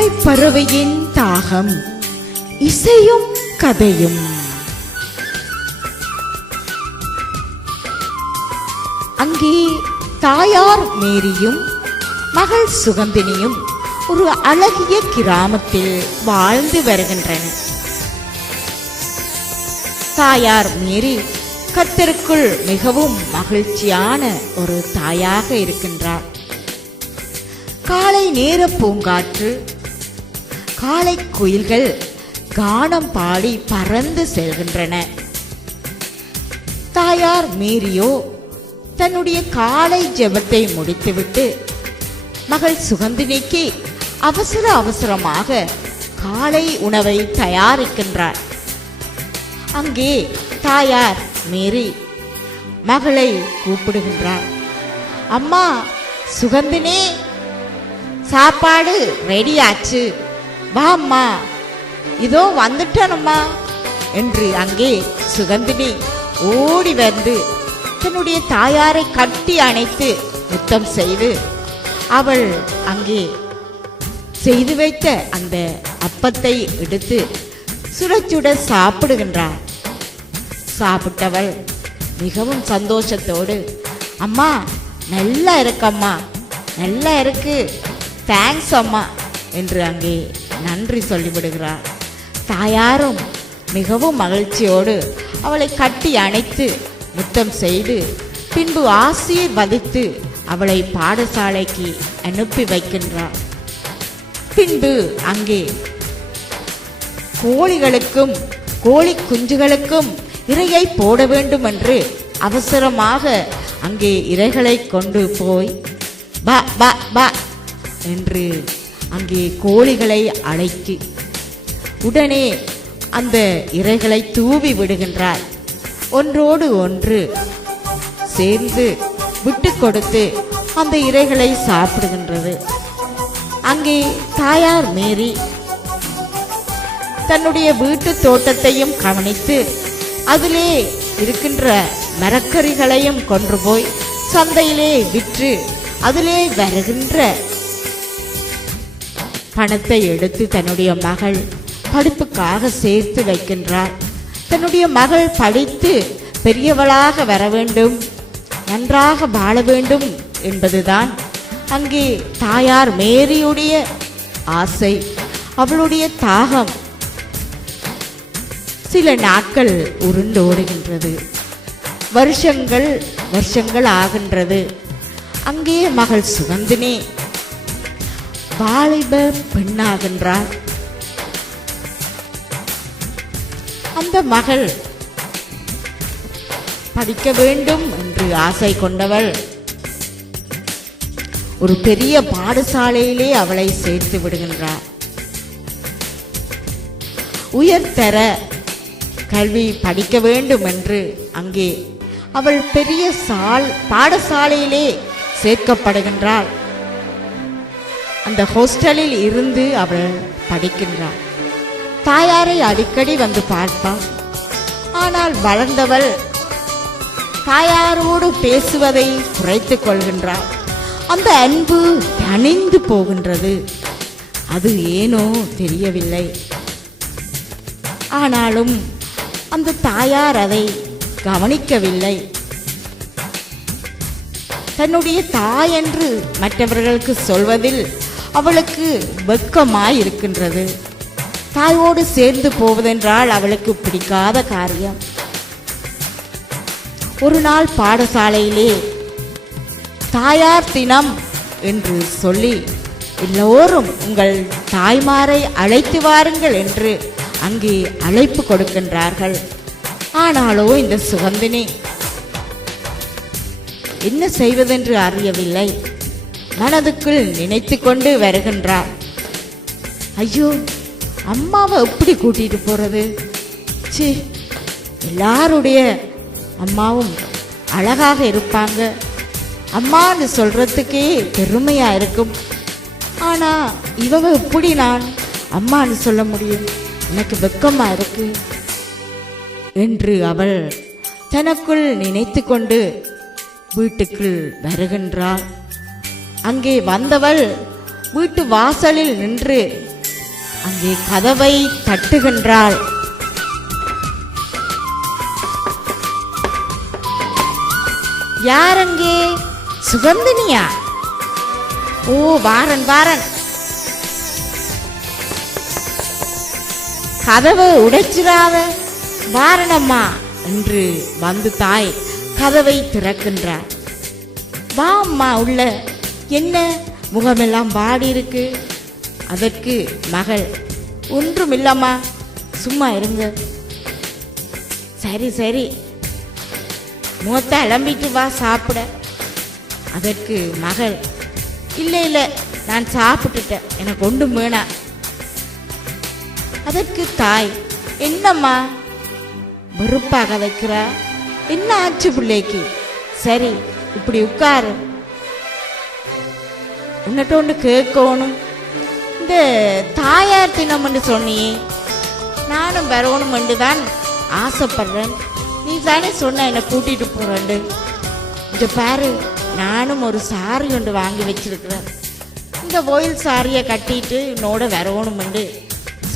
தாய்ப்பறவையின் தாகம், இசையும் கதையும். அங்கே தாயார் மேரியும் மகள் சுகந்தினியும் ஒரு அழகிய கிராமத்தில் வாழ்ந்து வருகின்றனர். தாயார் மேரி கர்த்தருக்குள் மிகவும் மகிழ்ச்சியான ஒரு தாயாக இருக்கின்றார். காலை நேர பூங்காற்று, காலை குயில்கள் கானம் பாடி பறந்து செல்கின்றன. தாயார் மேரியோ தன்னுடைய காலை ஜெபத்தை முடித்துவிட்டு மகள் சுகந்தினிக்கு அவசரமாக காலை உணவை தயாரிக்கின்றார். அங்கே தாயார் மேரி மகளை கூப்பிடுகின்றார். அம்மா சுகந்தினி, சாப்பாடு ரெடியாச்சு, வா அம்மா, இதோ வந்துட்டனம்மா என்று அங்கே சுகந்தினி ஓடி வந்து தன்னுடைய தாயாரை கட்டி அணைத்து முத்தம் செய்து அவள் அங்கே செய்து வைத்த அந்த அப்பத்தை எடுத்து சுட சுட சாப்பிடுகின்றாள். சாப்பிட்டவள் மிகவும் சந்தோஷத்தோடு, அம்மா நல்லா இருக்கம்மா, நல்லா இருக்கு, தேங்க்ஸ் அம்மா என்று அங்கே நன்றி சொல்லிவிடுகிறாள். தாயாரும் மிகவும் மகிழ்ச்சியோடு அவளை கட்டி அணைத்து முத்தம் செய்து பின்பு ஆசீர்வதித்து அவளை பாடசாலைக்கு அனுப்பி வைக்கின்றாள். பின்பு அங்கே கோழிகளுக்கும் கோழி குஞ்சுகளுக்கும் இரையை போட வேண்டும் என்று அவசரமாக அங்கே இரைகளை கொண்டு போய் பா பா பா என்று அங்கே கோழிகளை அழைத்து உடனே அந்த இரைகளை தூவி விடுகின்றார். ஒன்றோடு ஒன்று சேர்ந்து விட்டு கொடுத்து அந்த இரைகளை சாப்பிடுகின்றது. அங்கே தாயார் மேரி தன்னுடைய வீட்டு தோட்டத்தையும் கவனித்து அதிலே இருக்கின்ற மரக்கறிகளையும் கொண்டு போய் சந்தையிலே விற்று அதிலே வருகின்ற பணத்தை எடுத்து தன்னுடைய மகள் படிப்புக்காக சேர்த்து வைக்கின்றார். தன்னுடைய மகள் படித்து பெரியவளாக வர வேண்டும், நன்றாக வாழ வேண்டும் என்பதுதான் அங்கே தாயார் மேரியுடைய ஆசை, அவளுடைய தாகம். சில நாட்கள் உருண்டோடுகின்றது, வருஷங்கள் ஆகின்றது. அங்கே மகள் சுகந்தினி வாலிப பெண்ணாகின்றாள். அந்த மகள் படிக்க வேண்டும் என்று ஆசை கொண்டவள் ஒரு பெரிய பாடசாலையிலே அவளை சேர்த்து விடுகின்றார். உயர்தர கல்வி படிக்க வேண்டும் என்று அங்கே அவள் பெரிய பாடசாலையிலே சேர்க்கப்படுகின்றாள். அந்த ஹாஸ்டலில் இருந்து அவள் படிக்கின்றாள். தாயாரை அடிக்கடி வந்து பார்ப்பாள். ஆனால் வளர்ந்தவள் தாயாரோடு பேசுவதை குறைத்துக் கொள்கின்றாள். அந்த அன்பு தணிந்து போகின்றது. அது ஏனோ தெரியவில்லை. ஆனாலும் அந்த தாயார் அதை கவனிக்கவில்லை. தன்னுடைய தாய் என்று மற்றவர்களுக்கு சொல்வதில் அவளுக்கு வெட்கமாய் இருக்கின்றது. தாயோடு சேர்ந்து போவதென்றால் அவளுக்கு பிடிக்காத காரியம். ஒரு நாள் பாடசாலையிலே தாயார் தினம் என்று சொல்லி எல்லோரும் உங்கள் தாய்மாரை அழைத்து வாருங்கள் என்று அங்கே அழைப்பு கொடுக்கின்றார்கள். ஆனாலோ இந்த சுகந்தினி என்ன செய்வதென்று அறியவில்லை. மனதுக்குள் நினைத்து கொண்டு வருகின்றார். ஐயோ, அம்மாவை எப்படி கூட்டிட்டு போறது? சி, எல்லாருடைய அம்மாவும் அழகாக இருப்பாங்க, அம்மான்னு சொல்றதுக்கே பெருமையா இருக்கும். ஆனா இவ எப்படி நான் அம்மான்னு சொல்ல முடியும்? எனக்கு வெக்கமா இருக்கு என்று அவள் தனக்குள் நினைத்து கொண்டு வீட்டுக்குள் வருகின்றாள். அங்கே வந்தவள் வீட்டு வாசலில் நின்று அங்கே கதவை தட்டுகின்றாள். யார் அங்கே? சுகந்தினியா? ஓ, வாரன் வாரன், கதவை உடைச்சிடாத வாரணம்மா என்று வந்து தாய் கதவை திறக்கின்றார். வா அம்மா உள்ள. என்ன முகமெல்லாம் வாடி இருக்கு? அதற்கு மகள், ஒன்றுமில்லம்மா, சும்மா இருங்க. சரி சரி, முகத்தை அலம்பிட்டு வா சாப்பிட. அதற்கு மகள், இல்லை இல்லை, நான் சாப்பிட்டுட்டேன், எனக்கு ஒன்றும் வேணாம். அதற்கு தாய், என்னம்மா வெறுப்பாக வைக்கிறா? என்ன ஆச்சு பிள்ளைக்கு? சரி, இப்படி உட்காரு, உன்னிட்ட ஒன்று கேட்கணும். இந்த தாயார் தினம்னு சொன்னியே, நானும் வரணுமென்று தான் ஆசைப்படுறேன். நீ தானே சொன்ன என்னை கூட்டிட்டு போறேன்னு. இங்க பாரு, நானும் ஒரு சாரி ஒன்று வாங்கி வச்சிருக்கிறேன். இந்த கோயில் சாரியை கட்டிட்டு என்னோட வரணுமென்று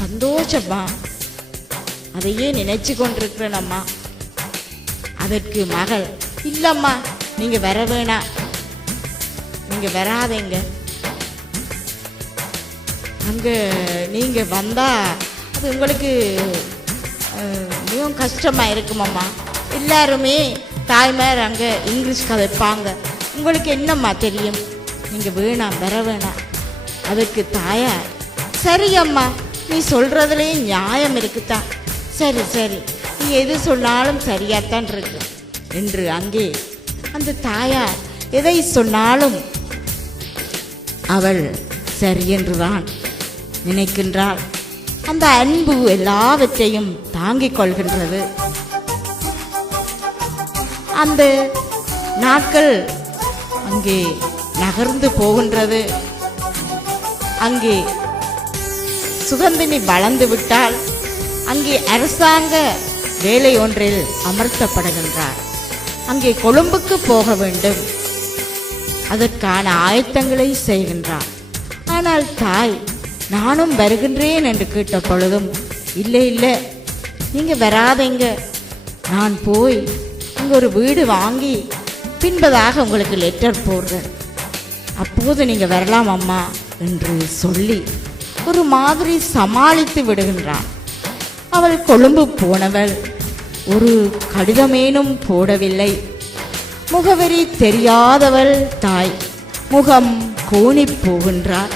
சந்தோஷமா அதையே நினைச்சு கொண்டிருக்கிறேன் அம்மா. அதற்கு மகள், இல்லம்மா, நீங்க வர வேணாம், நீங்க வராதீங்க. அங்க நீங்க வந்தா அது உங்களுக்கு மிகவும் கஷ்டமா இருக்குமம்மா. எல்லாருமே தாய்மார் அங்க இங்கிலீஷ் கதைப்பாங்க, உங்களுக்கு என்னம்மா தெரியும், நீங்க வேணாம், வர வேணாம். அதுக்கு தாயார், சரி அம்மா, நீ சொல்றதுலேயும் நியாயம் இருக்குத்தான். சரி சரி, நீ எது சொன்னாலும் சரியாத்தான் இருக்கு என்று அங்கே அந்த தாயார் எதை சொன்னாலும் அவள் சரி என்றுதான் நினைக்கின்றாள். அந்த அன்பு எல்லாவற்றையும் தாங்கிக் கொள்கின்றது. அந்த நாட்கள் அங்கே நகர்ந்து போகின்றது. அங்கே சுகந்தினி வளர்ந்து விட்டால் அங்கே அரசாங்க வேலை ஒன்றில் அமர்த்தப்படுகின்றார். அங்கே கொழும்புக்கு போக வேண்டும், அதற்கான ஆயத்தங்களை செய்கின்றார். ஆனால் தாய், நானும் வருகின்றேன் என்று கேட்ட பொழுதும், இல்லை இல்லை, நீங்க வராதீங்க, நான் போய் அங்க ஒரு வீடு வாங்கி பின்பதாக உங்களுக்கு லெட்டர் போடுறேன், அப்போது நீங்க வரலாம் அம்மா என்று சொல்லி ஒரு மாதிரி சமாளித்து விடுகின்றான். அவள் கொழும்பு போனவள் ஒரு கடிதமேனும் போடவில்லை. முகவரி தெரியாதவள் தாய் முகம் கோணி போகின்றார்.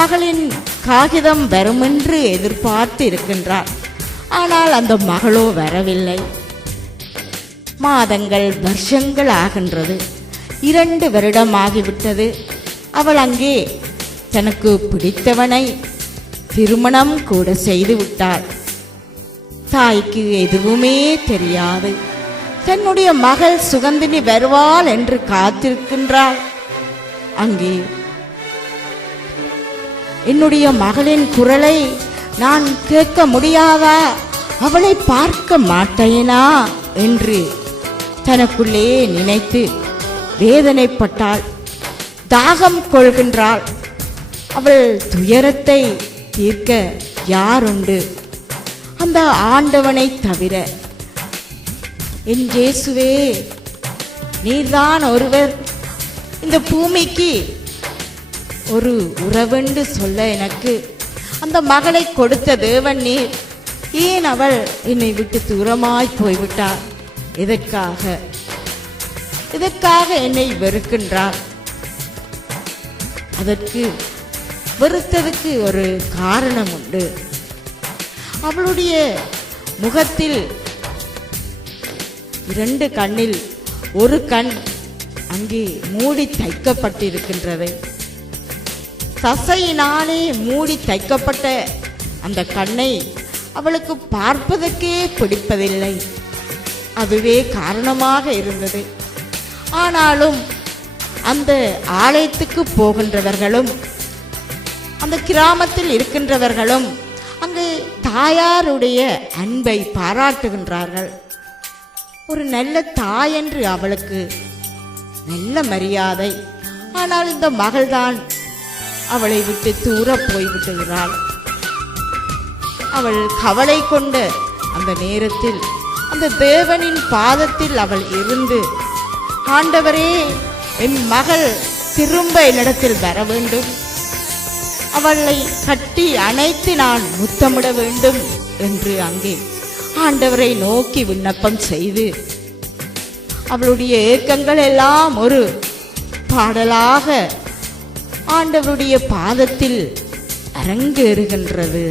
மகளின் காகிதம் வருமென்று எதிர்பார்த்து இருக்கின்றார். ஆனால் அந்த மகளோ வரவில்லை. மாதங்கள் வருஷங்கள் ஆகின்றது. 2 வருடம் ஆகிவிட்டது. அவள் அங்கே தனக்கு பிடித்தவனை திருமணம் கூட செய்து விட்டாள். தாய்க்கு எதுவுமே தெரியாது. தன்னுடைய மகள் சுகந்தினி வருவாள் என்று காத்திருக்கின்றாள். அங்கே என்னுடைய மகளின் குரலை நான் கேட்க முடியாதா, அவளை பார்க்க மாட்டேனா என்று தனக்குள்ளே நினைத்து வேதனைப்பட்டாள். தாகம் கொள்கின்றாள். அவள் துயரத்தை தீர்க்க யாருண்டு? அந்த ஆண்டவனை தவிர. என் இயேசுவே, நீர்தான் ஒருவர் இந்த பூமிக்கு ஒரு உறவென்று சொல்ல எனக்கு அந்த மகளை கொடுத்த தேவன் நீர். ஏன் அவள் என்னை விட்டு தூரமாய் போய்விட்டார்? இதற்காக என்னை வெறுக்கின்றார். அதற்கு வெறுத்ததுக்கு ஒரு காரணம் உண்டு. அவளுடைய முகத்தில் 2 கண்ணில் ஒரு கண் அங்கே மூடி தைக்கப்பட்டிருக்கின்றது. தசையினாலே மூடி தைக்கப்பட்ட அந்த கண்ணை அவளுக்கு பார்ப்பதற்கே பிடிப்பதில்லை. அதுவே காரணமாக இருந்தது. ஆனாலும் அந்த ஆலயத்துக்கு போகின்றவர்களும் அந்த கிராமத்தில் இருக்கின்றவர்களும் அங்கு தாயாருடைய அன்பை பாராட்டுகின்றார்கள். ஒரு நல்ல தாய் என்று அவளுக்கு நல்ல மரியாதை. ஆனால் இந்த மகள்தான் அவளை விட்டு தூர போய்விட்டுகிறாள். அவள் கவலை கொண்ட அந்த நேரத்தில் அந்த தேவனின் பாதத்தில் அவள் இருந்து, ஆண்டவரே, என் மகள் திரும்ப என்னிடத்தில் வர வேண்டும், அவளை கட்டி அணைத்து நான் முத்தமிட வேண்டும் என்று அங்கே ஆண்டவரை நோக்கி விண்ணப்பம் செய்து அவளுடைய ஏக்கங்கள் எல்லாம் ஒரு பாடலாக ஆண்டவருடைய பாதத்தில் அரங்கேறுகின்றது.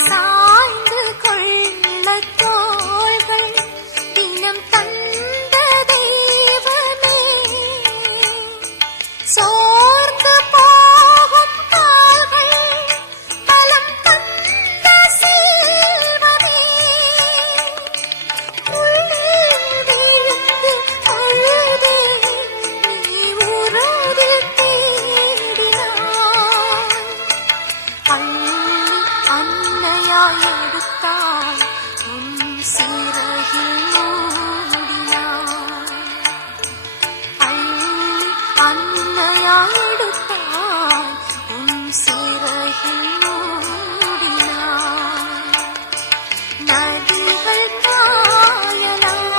சாய்ந்து கொள் சோர்ந்து போகும் கால்கள் பலம் தந்த செல்வமே, உள்ளில் விழுந்து அழுதே நீ உறவில் தேடினாய். அள்ளி அன்னையாய் எடுத்தாய் உன் சிறகில் மூடினாய். அள்ளி அன்னையாய் எடுத்தாய் உன் சிறகில் மூடினாய். நதிகள் காயலாம்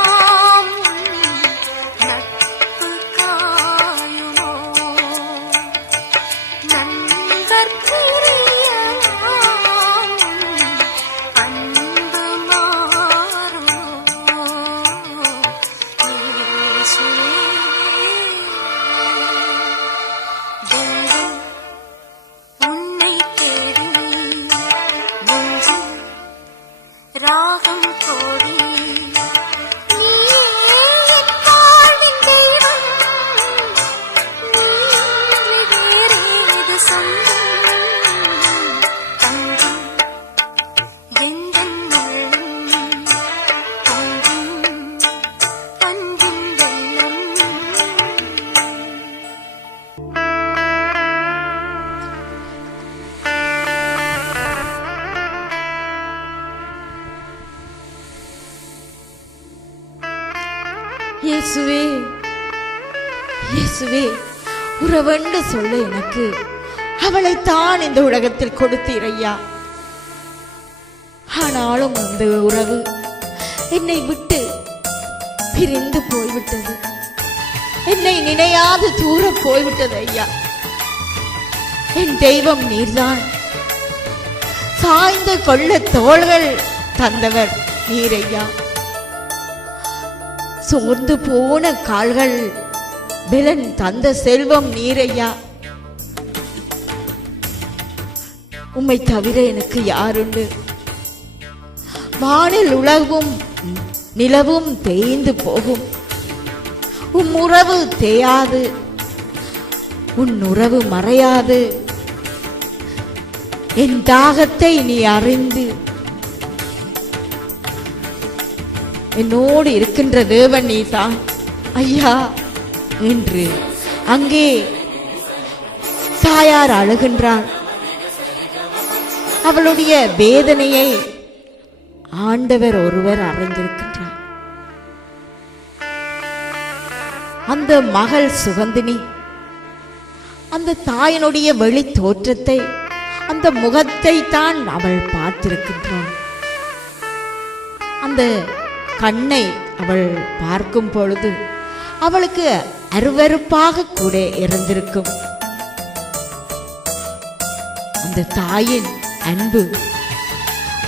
நட்பு காயுமோ, நண்பர் பிரியலாம் அன்பு மாறுமோ. இயேசுவே, தெய்வம் உன்னை தேடி நெஞ்சில் ராகம் கோடி, நீயே என் வாழ்வின் தெய்வம், நீ வேறேது சொந்தம். தங்கம் எந்தன் உள்ளம் பொங்கும் அன்பின் வெள்ளம். இயேசுவே, இயேசுவே, உறவென்று சொல்ல எனக்கு அவளைத்தான் இந்த உலகத்தில் கொடுத்தீர் ஐயா. ஆனாலும் அந்த உறவு என்னை விட்டு பிரிந்து போய்விட்டது, என்னை நினையாது தூர போய்விட்டது ஐயா. என் தெய்வம் நீர்தான், சாய்ந்து கொள்ள தோள்கள் தந்தவர் நீரையா. சோர்ந்து போன கால்கள் பலன் தந்த செல்வம் நீரையா. உம்மை தவிர எனக்கு யாருண்டு? வானில் உலகும் நிலவும் தேய்ந்து போகும், உம் உறவு தேயாது, உன் உறவு மறையாது. என் தாகத்தை நீ அறிந்து என்னோடு இருக்கின்ற தேவன் நீதான் ஐயா என்று அங்கே தாயார் அழுகின்றாள். அவளுடைய வேதனையை ஆண்டவர் ஒருவர் அறிந்திருக்கின்றார். அந்த மகள் சுகந்தினி அந்த தாயினுடைய வெளி தோற்றத்தை, அந்த முகத்தை தான் அவள் பார்த்திருக்கின்றாள். அந்த கண்ணை அவள் பார்க்கும் பொழுது அவளுக்கு அருவருப்பாக கூட இருந்திருக்கும். அந்த தாயின் அன்பு,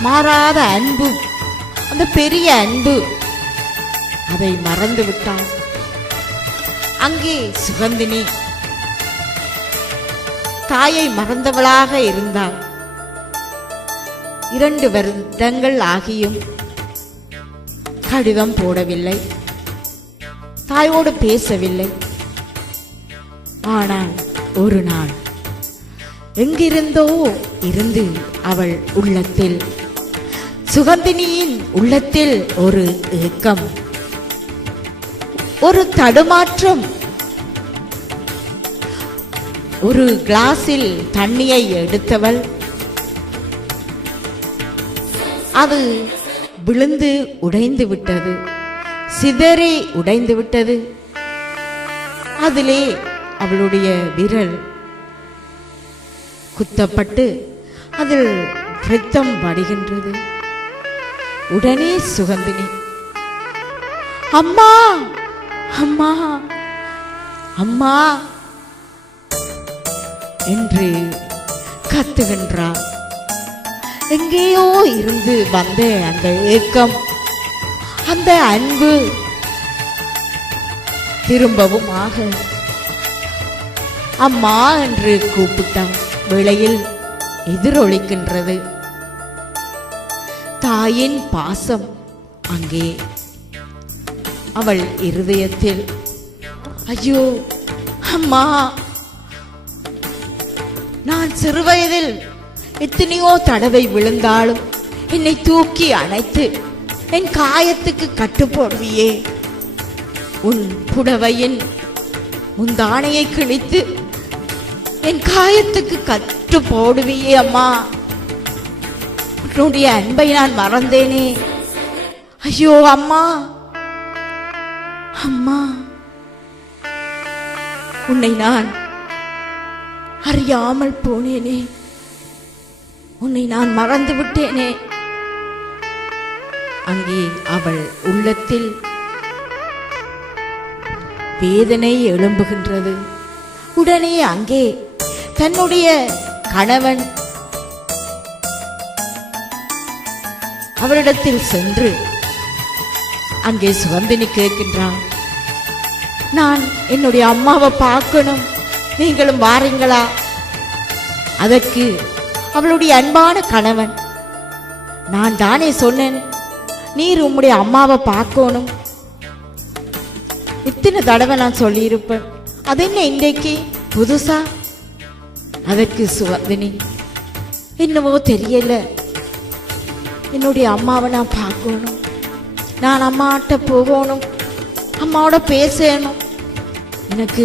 மாறாத அன்பு, அந்த பெரிய அன்பு, அதை மறந்து விட்டாள். அங்கே சுகந்தினி தாயை மறந்தவளாக இருந்தாள். 2 வருடங்கள் ஆகியும் கடிதம் போடவில்லை, தாயோடு பேசவில்லை. ஆனால் ஒரு நாள் எங்கிருந்தோ இருந்து அவள் உள்ளத்தில், சுகந்தினியின் உள்ளத்தில் ஒரு ஏக்கம், ஒரு தடுமாற்றம். ஒரு கிளாஸில் தண்ணியை எடுத்தவள் அது விழுந்து உடைந்து விட்டது, சிதறி உடைந்து விட்டது. அதிலே அவளுடைய விரல் குத்தப்பட்டு அதில் இரத்தம் வடிகின்றது. உடனே சுகந்தினி, அம்மா அம்மா அம்மா என்று கத்துகின்றார். எங்கேயோ இருந்து வந்த அந்த ஏக்கம், அந்த அன்பு திரும்பவும் ஆக அம்மா என்று கூப்பிட்டான் வேளையில் எதிரொலிக்கின்றது. தாயின் பாசம் அங்கே அவள் இருதயத்தில், ஐயோ அம்மா நான் சிறுவயதில் எத்தனையோ தடவை விழுந்தாலும் என்னை தூக்கி அணைத்து என் காயத்துக்கு கட்டு போடுவியே. உன் புடவையின் முந்தானையை கிழித்து என் காயத்துக்கு கட்டு போடுவியே அம்மா. உன்னுடைய அன்பை நான் மறந்தேனே. ஐயோ அம்மா, அம்மா, உன்னை நான் அறியாமல் போனேனே. உன்னை நான் மறந்து விட்டேனே. அங்கே அவள் உள்ளத்தில் வேதனை எழும்புகின்றது. உடனே அங்கே தன்னுடைய கணவன் அவரிடத்தில் சென்று அங்கே சுகந்தினி கேட்கின்றான், நான் என்னுடைய அம்மாவை பார்க்கணும், நீங்களும் வாரீங்களா? அதற்கு அவளுடைய அன்பான கணவன், நான் தானே சொன்னேன் நீர் உம்முடைய அம்மாவை பார்க்கணும். இத்தனை தடவை நான் சொல்லியிருப்பேன், அது என்ன இன்றைக்கு புதுசா? அதற்கு சுகந்தினி, என்னவோ தெரியல, என்னுடைய அம்மாவை நான் பார்க்கணும், நான் அம்மாட்ட போகணும், அம்மாவோட பேசணும், எனக்கு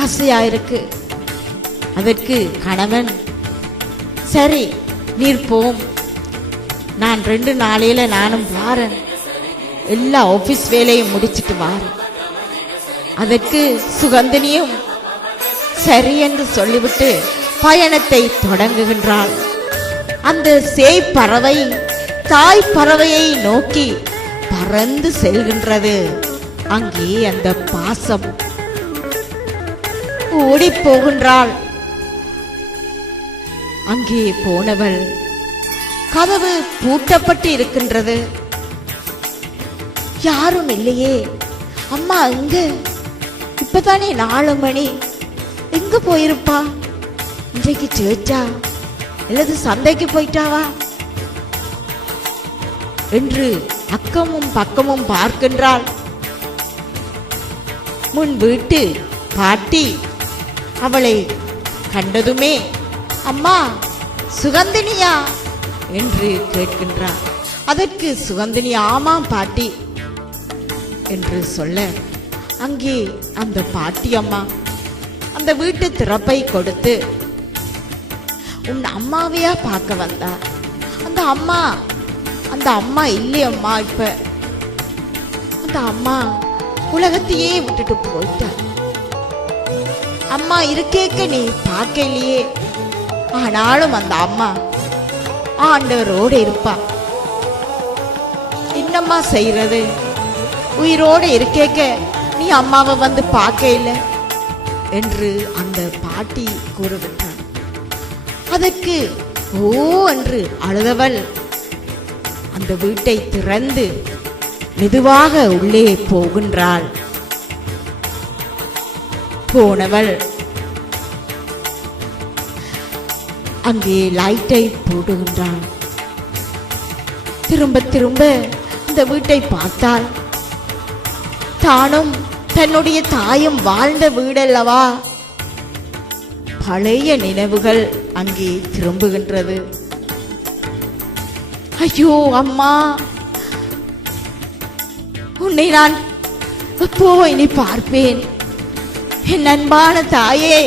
ஆசையாயிருக்கு. அதற்கு கணவன், சரி நீர் போம், நான் 2 நாளையில நானும் வாரேன், எல்லா ஆபீஸ் வேலையும் முடிச்சிட்டு வாரேன். அதற்கு சுகந்தினியும் சரி என்று சொல்லிவிட்டு பயணத்தை தொடங்குகின்றாள். அந்த சேய் பறவை தாய் பறவையை நோக்கி பறந்து செல்கின்றது. அங்கே அந்த பாசம் ஓடி போகின்றாள். அங்கே போனவள், கதவு பூட்டப்பட்டு இருக்கின்றது, யாரும் இல்லையே. அம்மா எங்க? இப்பதானே 4 மணி, எங்க போயிருப்பா? இன்றைக்கு சேர்ச்சா அல்லது சந்தைக்கு போயிட்டாவா என்று அக்கமும் பக்கமும் பார்க்கின்றாள். முன் வீட்டு பாட்டி அவளை கண்டதுமே, அம்மா சுகந்தினியா என்று கேட்கின்றார். அதற்கு சுகந்தினி, ஆமாம் பாட்டி என்று சொல்ல, அங்கே அந்த பாட்டி அம்மா அந்த வீட்டு திறப்பை கொடுத்து, உன் அம்மாவையா பார்க்க வந்தா? அந்த அம்மா இல்லையம்மா, இப்ப அந்த அம்மா உலகத்தையே விட்டுட்டு போயிட்டா. அம்மா இருக்கேக்க நீ பார்க்கலையே, ஆனாலும் அந்த அம்மா ஆண்டவரோடு இருப்பா. என்னம்மா செய்யறது? உயிரோடு இருக்கேக்க நீ அம்மாவை வந்து பார்க்க இல்லை என்று அந்த பாட்டி கூறுகின்றார். அதற்கு ஓ என்று அழுதவள் அந்த வீட்டை திறந்து மெதுவாக உள்ளே போகின்றாள். போனவள் அங்கே லைட்டை போடுகின்றாள். திரும்ப திரும்ப அந்த வீட்டை பார்த்தாள். தானும் தன்னுடைய தாயும் வாழ்ந்த வீடல்லவா, பழைய நினைவுகள் அங்கே திரும்புகின்றது. ஐயோ அம்மா, உன்னை நான் எப்போ இனி பார்ப்பேன், என் அன்பான தாயே.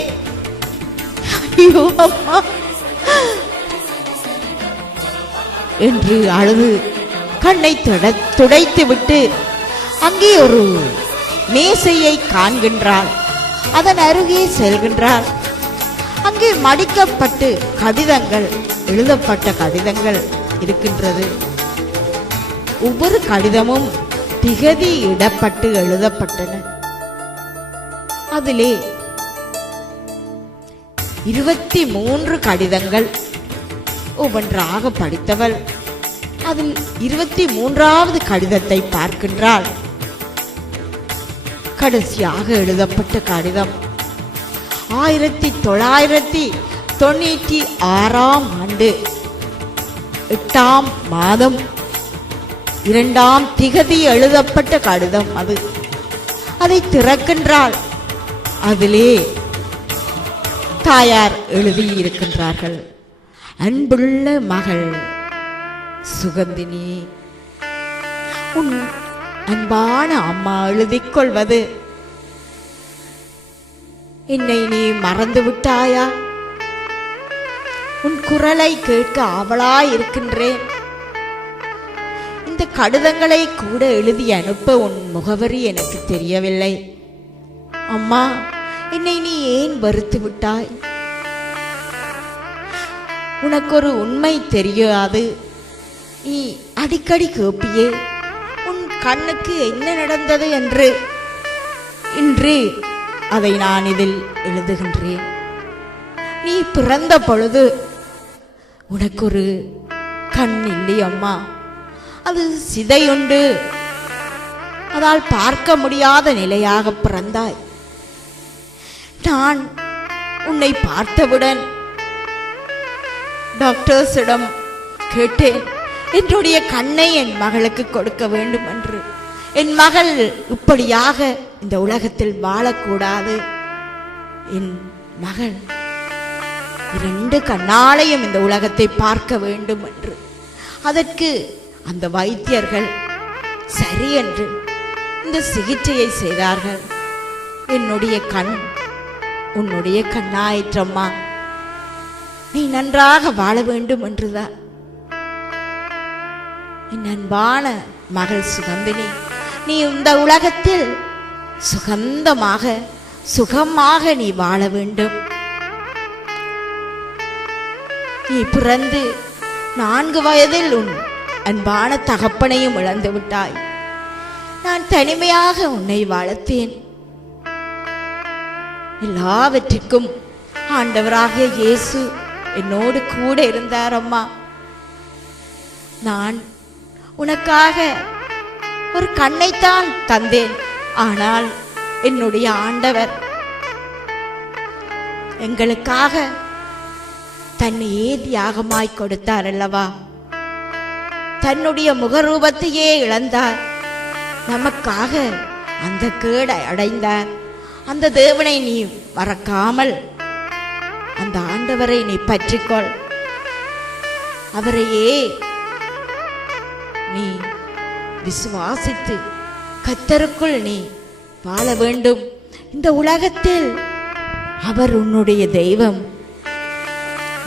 ஐயோ அம்மா என்று அழுது கண்ணை துடைத்து விட்டு அங்கே ஒரு மேசையை காண்கின்றாள். அதன் அருகே செல்கின்றாள். அங்கே மடிக்கப்பட்டு கடிதங்கள், எழுதப்பட்ட கடிதங்கள் இருக்கின்றது. ஒவ்வொரு கடிதமும் திகதி இடப்பட்டு எழுதப்பட்டன. அதிலே 23 கடிதங்கள். ஒவ்வொன்றாக படித்தவள் அதில் 23வது கடிதத்தை பார்க்கின்றாள். கடைசியாக எழுதப்பட்ட கடிதம் 1996ஆம் ஆண்டு 8ஆம் மாதம் 2ஆம் திகதி எழுதப்பட்ட கடிதம். அதை திறக்கின்றாள். அதிலே தாயார் எழுதியிருக்கின்றார்கள். அன்புள்ள மகள் சுகந்தினி, உன் அன்பான அம்மா எழுதிக் கொள்வது, என்னை நீ மறந்து விட்டாயா? உன் குரலை கேட்க ஆவலாய் இருக்கின்றேன். இந்த கடிதங்களை கூட எழுதி அனுப்ப உன் முகவரி எனக்கு தெரியவில்லை. அம்மா, என்னை நீ ஏன் வெறுத்து விட்டாய்? உனக்கு ஒரு உண்மை தெரியாது. நீ அடிக்கடி கேட்பியே, உன் கண்ணுக்கு என்ன நடந்தது என்று. இன்று அதை நான் இதில் எழுதுகின்றேன். நீ பிறந்த பொழுது உனக்கு ஒரு கண் இல்லை அம்மா. அது சிதையுண்டு. அதால் பார்க்க முடியாத நிலையாக பிறந்தாய். நான் உன்னை பார்த்தவுடன் டாக்டர்ஸிடம் கேட்டேன், என்னுடைய கண்ணை என் மகளுக்கு கொடுக்க வேண்டும் என்று. என் மகள் இப்படியாக இந்த உலகத்தில் வாழக்கூடாது. என் மகள் 2 கண்ணாலையும் இந்த உலகத்தை பார்க்க வேண்டும் என்று. அதற்கு அந்த வைத்தியர்கள் சரி என்று இந்த சிகிச்சையை செய்தார்கள். என்னுடைய கண் உன்னுடைய கண்ணாயிற்றம்மா. நீ நன்றாக வாழ வேண்டும் என்றுதான். என் அன்பான மகள் சுகந்தினி, நீ இந்த உலகத்தில் சுகந்தமாக சுகமாக நீ வாழ வேண்டும். நீ பிறந்து 4 வயதில் உன் அன்பான தகப்பனையும் இழந்து விட்டாய். நான் தனிமையாக உன்னை வளர்த்தேன். எல்லாவற்றிற்கும் ஆண்டவராகிய இயேசு என்னோடு கூட இருந்தார் அம்மா. நான் உனக்காக ஒரு கண்ணைத்தான் தந்தேன். ஆனால் என்னுடைய ஆண்டவர் எங்களுக்காக தன்னையே தியாகமாய் கொடுத்தார் அல்லவா. தன்னுடைய முகரூபத்தையே இழந்தார். நமக்காக அந்த கேடை அடைந்தார். அந்த தேவனை நீ மறக்காமல் அந்த ஆண்டவரை நீ பற்றிக்கொள். அவரையே நீ விசுவாசித்து கர்த்தருக்குள் நீ வாழ வேண்டும். இந்த உலகத்தில் அவர் உன்னுடைய தெய்வம்.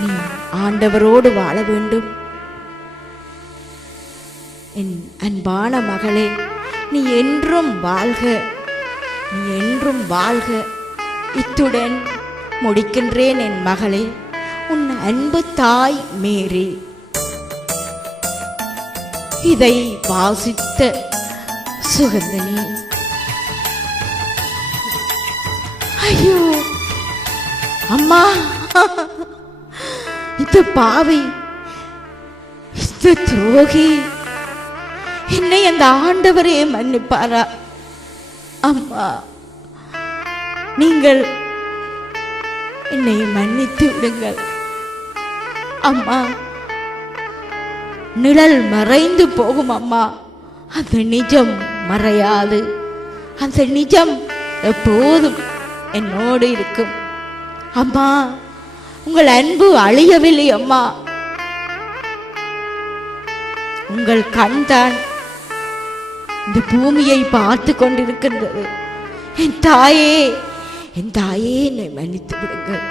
நீ ஆண்டவரோடு வாழ வேண்டும். என் அன்பான மகளே, நீ என்றும் வாழ்க, நீ என்றும் வாழ்க. இத்துடன் முடிக்கின்றேன் என் மகளே. உன் அன்பு தாய் மேரி. இதை வாசித்த சுகந்தினி. ஐயோ அம்மா, இந்த பாவி, இந்த துரோகி என்னை அந்த ஆண்டவரே மன்னிப்பாரா? அம்மா, நீங்கள் என்னை மன்னித்து விடுங்கள் அம்மா. நிழல் மறைந்து போகும் அம்மா, அந்த நிஜம் மறையாது. அந்த நிஜம் எப்போதும் என்னோடு இருக்கும் அம்மா. உங்கள் அன்பு அழியவில்லை அம்மா. உங்கள் கண் தான் இந்த பூமியை பார்த்து கொண்டிருக்கின்றது. என் தாயே, என் தாயே, என்னை மன்னித்து விடுங்கள்.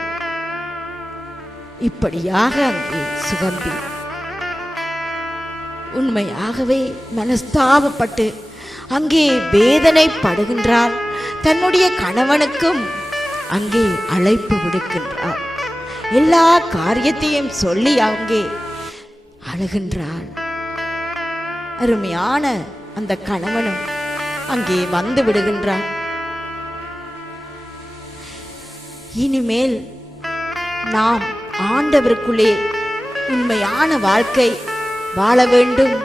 இப்படியாக அங்கே சுகந்தி உண்மையாகவே மனஸ்தாபப்பட்டு அங்கே வேதனைப்படுகின்றார். தன்னுடைய கணவனுக்கும் அங்கே அழைப்பு விடுக்கின்றார். எல்லா காரியத்தையும் சொல்லி அங்கே அழுகின்றார். அருமையான அந்த கணவனும் அங்கே வந்து விடுகின்றார். இனிமேல் நாம் ஆண்டவருக்குள்ளே உண்மையான வாழ்க்கை வாழ வேண்டும்.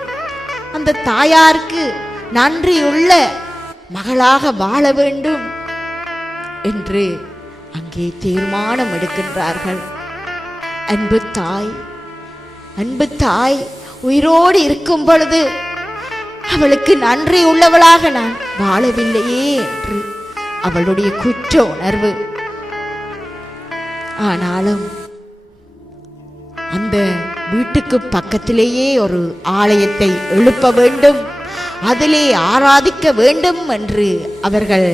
அந்த தாயாருக்கு நன்றியுள்ள மகளாக வாழ வேண்டும் என்று அங்கே தீர்மானம் எடுக்கின்றார்கள். அன்பு தாய், அன்பு தாய் உயிரோடு இருக்கும் பொழுது அவளுக்கு நன்றி உள்ளவளாக நான் வாழவில்லையே என்று அவளுடைய குற்ற உணர்வு ஆனாலும் அந்த வீட்டுக்கு பக்கத்திலேயே ஒரு ஆலயத்தை எழுப்ப வேண்டும், அதிலே ஆராதிக்க வேண்டும் என்று அவர்கள்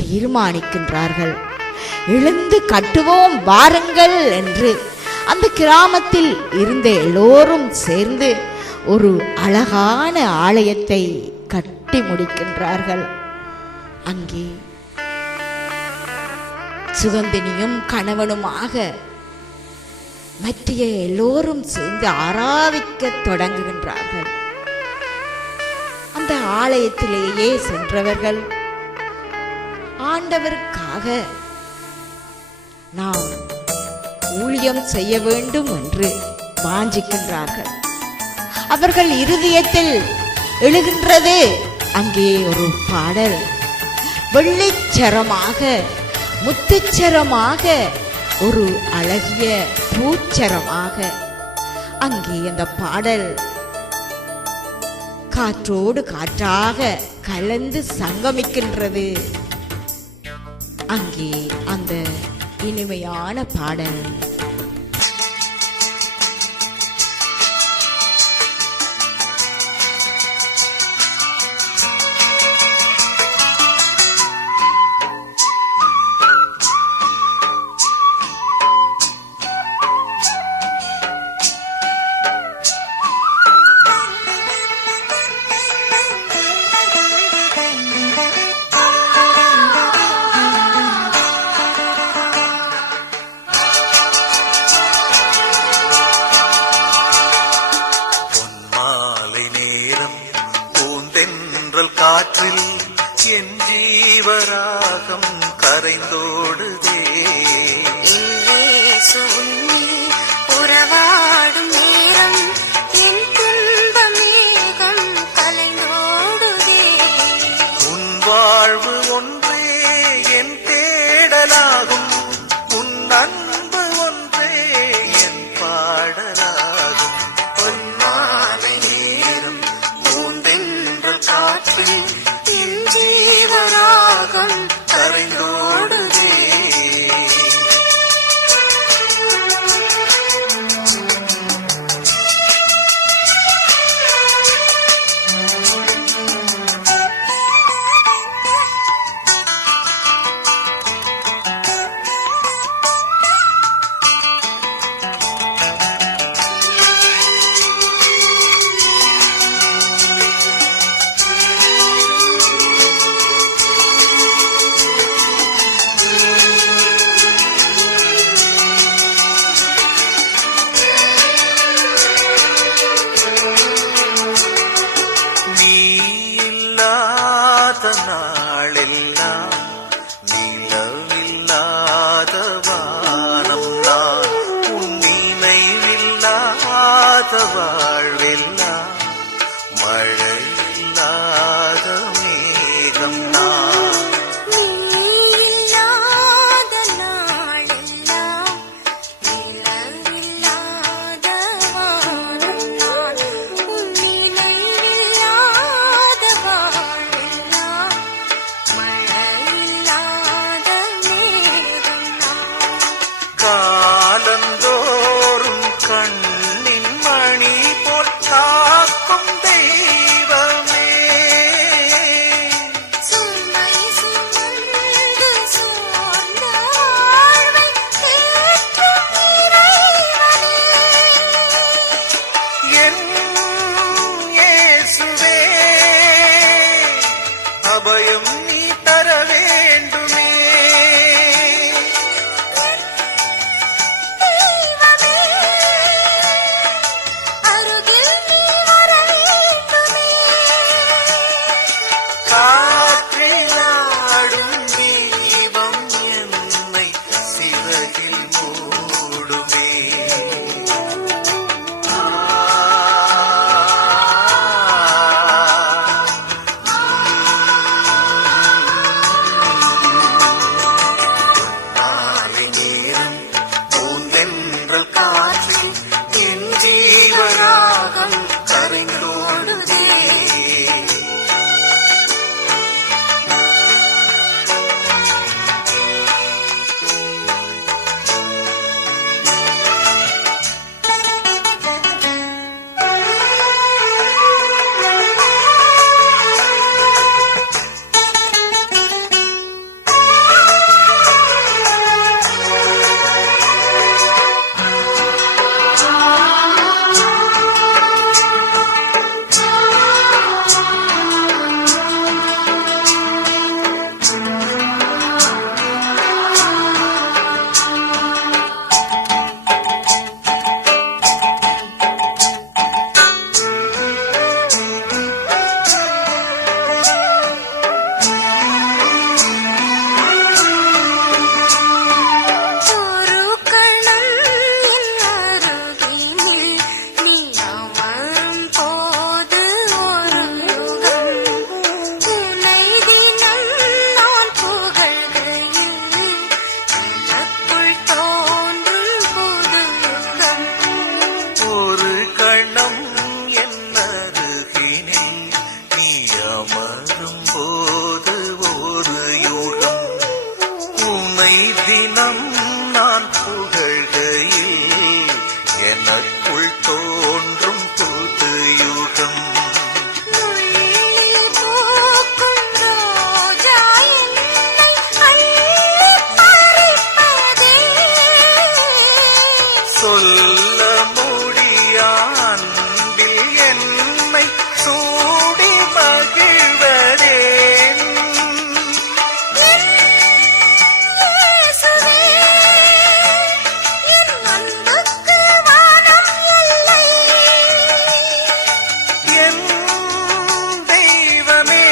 தீர்மானிக்கின்றார்கள். எழுந்து கட்டுவோம் வாருங்கள் என்று அந்த கிராமத்தில் இருந்த எல்லோரும் சேர்ந்து ஒரு அழகான ஆலயத்தை கட்டி முடிக்கின்றார்கள். அங்கே சுகந்தினியும் கணவனுமாக மற்ற எல்லோரும் சேர்ந்து ஆராதிக்க தொடங்குகின்றார்கள். அந்த ஆலயத்திலேயே சென்றவர்கள் ஆண்டவருக்காக நாம் ஊழியம் செய்ய வேண்டும் என்று வாஞ்சிக்கின்றார்கள். அவர்கள் இருதயத்தில் எழுகின்றது அங்கே ஒரு பாடல், வெள்ளிச்சரமாக முத்துச்சரமாக ஒரு அழகிய பூச்சரமாக. அங்கே அந்த பாடல் காற்றோடு காற்றாக கலந்து சங்கமிக்கின்றது. அங்கே அந்த இனிமையான பாடல் காற்றில் என் ஜீவராகம் கரைந்தோடுதே. உறவாடும் நேரம் என் துன்ப மேகம் கலைந்தோடுதே. உன் வாழ்வு ஒன்றே என் தேடலாகும், உன் அன்பு ஒன்றே என் பாடலாகும். பொன்மாலை நேரம் பூந்தென்றல் காற்றில் என் ஜீவராகம் கரைந்தோடுதே. நாளெல்லாம் நிலவில்லாத வானம் நான், உன் நினைவில்லாத வாழ்வெல்லாம் மழையில்லாத மேகம் நான். நீயில்லாத நாளெல்லாம் நிலவில்லாத வானம் நான், உன் நினைவில்லாத வாழ்வெல்லாம் மழையில்லாத மேகம் நான். காலந்தோறும் கண்ணின் மணி போல் காக்கும் தெய்வமே, சுமை சுமந்து சோர்ந்த வாழ்வை தேற்றும் இறைவனே. என் இயேசுவே, அபயம் நீ தர வேண்டுமே. தெய்வமே, அருகில் நீ வர வேண்டும். தினம் நான் புகழ்கையில் எனக்குள் தோன்றும் புது யுகம். முள்ளில் பூக்கும் ரோஜா என்னை அள்ளிப் பறிப்பதே. சொல்ல முடியா அன்பில் என்னை சூடி மகிழ்வதேன். இயேசுவே, என் அன்புக்கு வானம் இல்லை. என் தெய்வமே,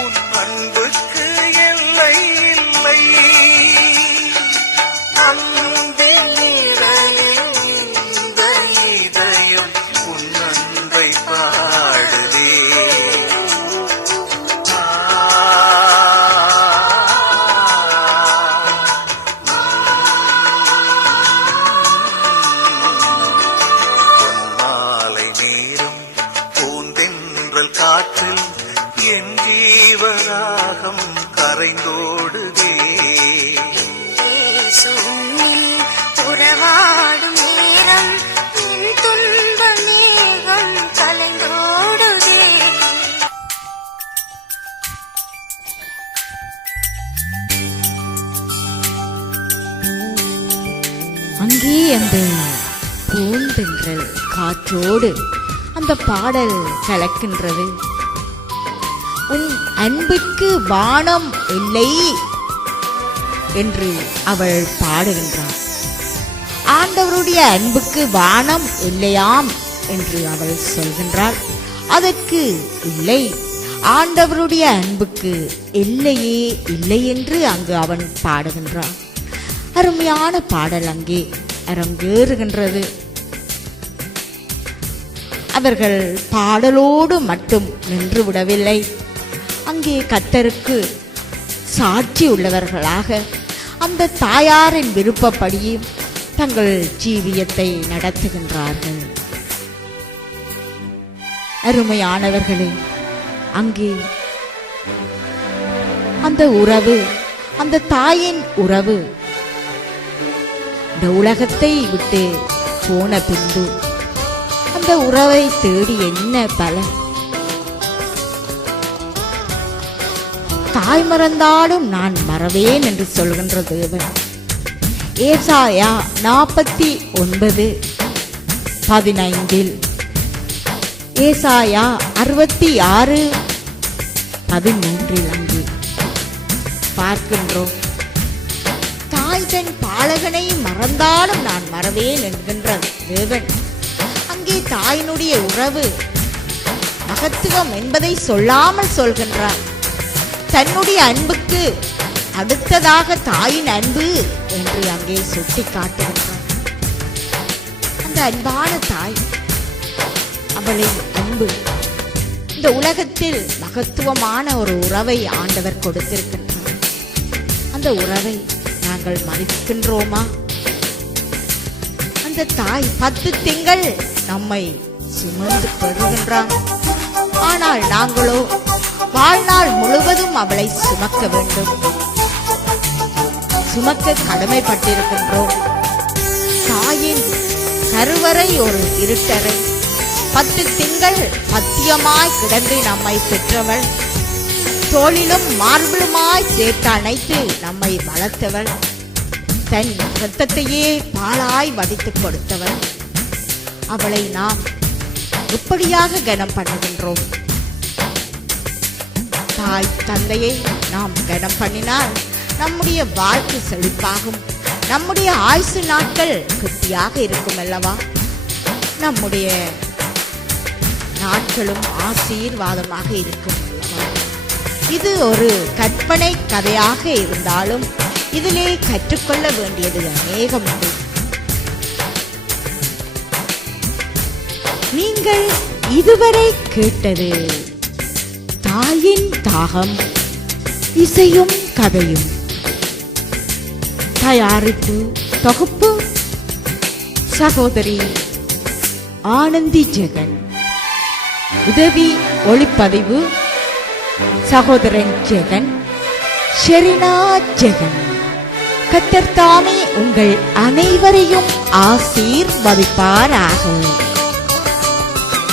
உன் அன்புக்கு எல்லை இல்லை. அன்பின் நிழலில் இந்த இதயம் உன் அன்பை பாடுதே. மாலை நேரம் பூந்தென்றல் காற்றில் என் ஜீவராகம் கரைந்தோடுதே. இயேசு உன்னில் உறவாடும் நேரம் என் துன்ப மேகம் கலைந்தோடுதே. அங்கே அந்த பூந்தென்றல் காற்றோடு அந்த பாடல் கலக்கின்றது. உன் அன்புக்கு வானம் இல்லை என்று அவள் பாடுகின்றாள். ஆண்டவருடைய அன்புக்கு வானம் இல்லையாம் என்று அவள் சொல்கின்றாள். அதற்கு இல்லை, ஆண்டவருடைய அன்புக்கு எல்லையே இல்லை என்று அங்கு அவன் பாடுகின்றான். அருமையான பாடல் அங்கே அரங்கேறுகின்றது. அவர்கள் பாடலோடு மட்டும் நின்று விடவில்லை. அங்கே கர்த்தருக்கு சாட்சி உள்ளவர்களாக அந்த தாயாரின் விருப்பப்படியும் தங்கள் ஜீவியத்தை நடத்துகின்றார்கள். அருமையானவர்களே, அங்கே அந்த உறவு, அந்த தாயின் உறவு இந்த உலகத்தை விட்டு போன பின்பு அந்த உறவை தேடி என்ன பலன்? தாய் மறந்தாலும் நான் மறவேன் என்று சொல்கின்ற தேவன். ஏசாயா 49:15, ஏசாயா 66:13 அங்கு பார்க்கின்றோம். தாய் தன் பாலகனை மறந்தாலும் நான் மறவேன் என்கின்ற தேவன் அங்கே தாயினுடைய உறவு மகத்துவம் என்பதை சொல்லாமல் சொல்கின்றார். தன்னுடைய அன்புக்கு அடுத்ததாக தாயின் அன்பு என்று அங்கே சுட்டி காட்டுகின்றார். அந்த அன்பான தாய், அவளின் அன்பு, இந்த உலகத்தில் மகத்துவமான ஒரு உறவை ஆண்டவர் கொடுத்திருக்கின்றார். அந்த உறவை நாங்கள் மதிக்கின்றோமா? அந்த தாய் 10 திங்கள் நம்மை சுமந்து பெறுகின்றார். ஆனால் நாங்களோ வாழ்நாள் முழுவதும் அவளை சுமக்க வேண்டும், சுமக்க கடமைப்பட்டிருக்கின்றோம். தாயின் கருவறை ஒரு இருட்டறை. 10 திங்கள் பத்தியமாய் கிடந்து நம்மை பெற்றவள், தோளிலும் மார்பிலுமாய் சேர்த்து அணைத்து நம்மை வளர்த்தவள், தன் இரத்தத்தையே பாலாய் வடித்துக் கொடுத்தவள். அவளை நாம் எப்படியாக கனம் பண்ணுகின்றோம்? தாய் தந்தையை நாம் கனம் பண்ணினால் நம்முடைய வாழ்க்கை செழிப்பாகும், நம்முடைய ஆயுசு நாட்கள் கெட்டியாக இருக்கும் அல்லவா? நம்முடைய நாட்களும் ஆசீர்வாதமாக இருக்கும் அல்லவா? இது ஒரு கற்பனை கதையாக இருந்தாலும் இதிலே கற்றுக்கொள்ள வேண்டியது அநேகம் உண்டு. நீங்கள் இதுவரை கேட்டது தாயின் தாகம், இசையும் கதையும். தயாரிப்பு தொகுப்பு சகோதரி ஆனந்தி ஜெகன். உதவி ஒளிப்பதிவு சகோதரன் ஜெகன், ஷெரினா ஜெகன். கர்த்தர் தாமே உங்கள் அனைவரையும் ஆசீர்வதிப்பாராக.